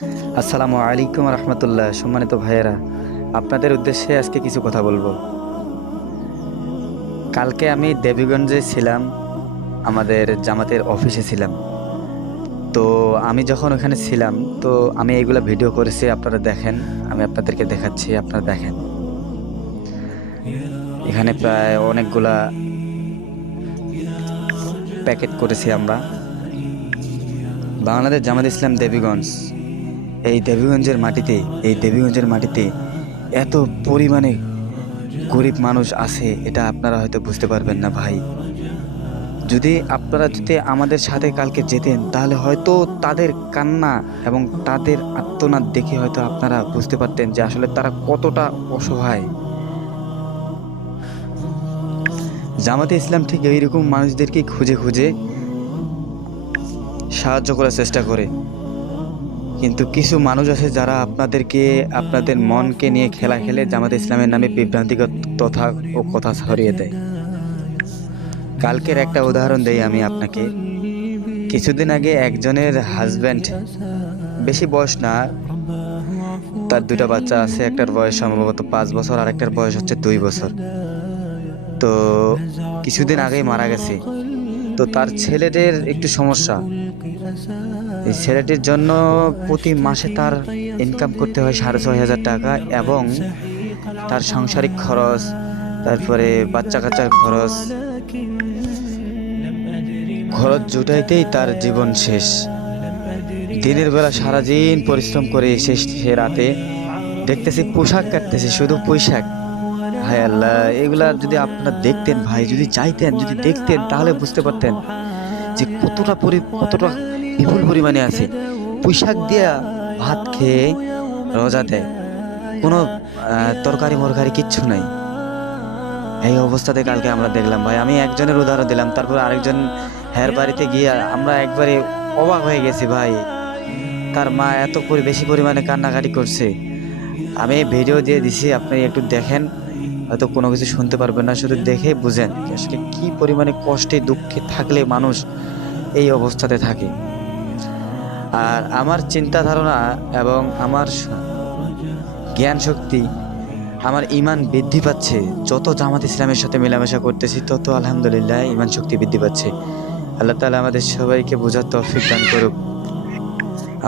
আসসালামু আলাইকুম রহমতুল্লাহ, সম্মানিত ভাইয়েরা। আপনাদের উদ্দেশ্যে আজকে কিছু কথা বলব। কালকে আমি দেবীগঞ্জে ছিলাম, আমাদের জামাতের অফিসে ছিলাম। তো আমি যখন ওখানে ছিলাম, তো আমি এইগুলো ভিডিও করেছি, আপনারা দেখেন, আমি আপনাদেরকে দেখাচ্ছি, আপনারা দেখেন। এখানে প্রায় অনেকগুলা প্যাকেট করেছি আমরা। বাংলাদেশ জামাত ইসলাম দেবীগঞ্জ। এই দেবীগঞ্জের মাটিতে, এই দেবীগঞ্জের মাটিতে এত পরিমাণে গরিব মানুষ আছে, এটা আপনারা হয়তো বুঝতে পারবেন না ভাই। যদি আপনারা যদি আমাদের সাথে কালকে যেতেন, তাহলে হয়তো তাদের কান্না এবং তাদের আত্মনাদ দেখে হয়তো আপনারা বুঝতে পারতেন যে আসলে তারা কতটা অসহায়। জামাতে ইসলাম ঠিক এইরকম মানুষদেরকে খুঁজে খুঁজে সাহায্য করার চেষ্টা করে। কিন্তু কিছু মানুষ আছে যারা আপনাদেরকে, আপনাদের মনকে নিয়ে খেলা খেলে জামাত ইসলামের নামে বিভ্রান্তিকর তথা ও কথা ছড়িয়ে দেয়। কালকের একটা উদাহরণ দেই আমি আপনাকে। কিছুদিন আগে একজনের হাজব্যান্ড বেশি বয়স না, তার দুটা বাচ্চা আছে, একটার বয়স সম্ভবত পাঁচ বছর আর একটার বয়স হচ্ছে দুই বছর। তো কিছুদিন আগেই মারা গেছে। তো তার ছেলেদের একটু সমস্যা। এই ছেলেটির জন্য প্রতি মাসে তার ইনকাম করতে হয় সাড়ে ছয় হাজার টাকা এবং তার সাংসারিক খরচ, তারপরে বাচ্চা কাচ্চার খরচ খরচ জুটাইতেই তার জীবন শেষ। দিনের বেলা সারাদিন পরিশ্রম করে শেষ সে রাতে দেখতেছি পোশাক কাটতেছে, শুধু পোশাক। ভাই আল্লাহ, এগুলা যদি আপনারা দেখতেন ভাই, যদি চাইতেন, যদি দেখতেন, তাহলে বুঝতে পারতেন যে কতটা পরি, কতটা বিপুল পরিমাণে আছে। পোশাক দিয়া ভাত খেয়ে রোজা দেয়, কোনো তরকারি মরকারি কিচ্ছু নাই। এই অবস্থাতে কালকে আমরা দেখলাম ভাই, আমি একজনের উদাহরণ দিলাম, তারপর আরেকজন হ্যার বাড়িতে গিয়ে আমরা একবারে অবাক হয়ে গেছি ভাই। তার মা এত বেশি পরিমাণে কান্নাকাটি করছে। আমি ভিডিও দিয়ে দিছি, আপনি একটু দেখেন। হয়তো কোনো কিছু শুনতে পারবেন না, শুধু দেখে বুঝেন আসলে কি পরিমাণে কষ্টে, দুঃখে থাকলে মানুষ এই অবস্থাতে থাকে। আর আমার চিন্তা ধারণা এবং আমার জ্ঞান শক্তি আমার ইমান বৃদ্ধি পাচ্ছে। যত জামাত ইসলামের সাথে মেলামেশা করতেছি, তত আলহামদুলিল্লাহ ইমান শক্তি বৃদ্ধি পাচ্ছে। আল্লাহ তালা আমাদের সবাইকে বোঝার তৌফিক দান করুক।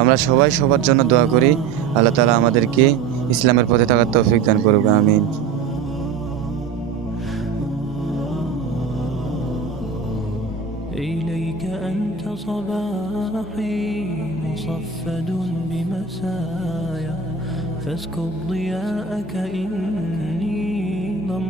আমরা সবাই সবার জন্য দোয়া করি। আল্লাহ তালা আমাদেরকে ইসলামের পথে থাকার তৌফিক দান করুক। আমিন। إليك أنت صباحي مصفد بمسايا فاسكب ضياءك إني ظمأ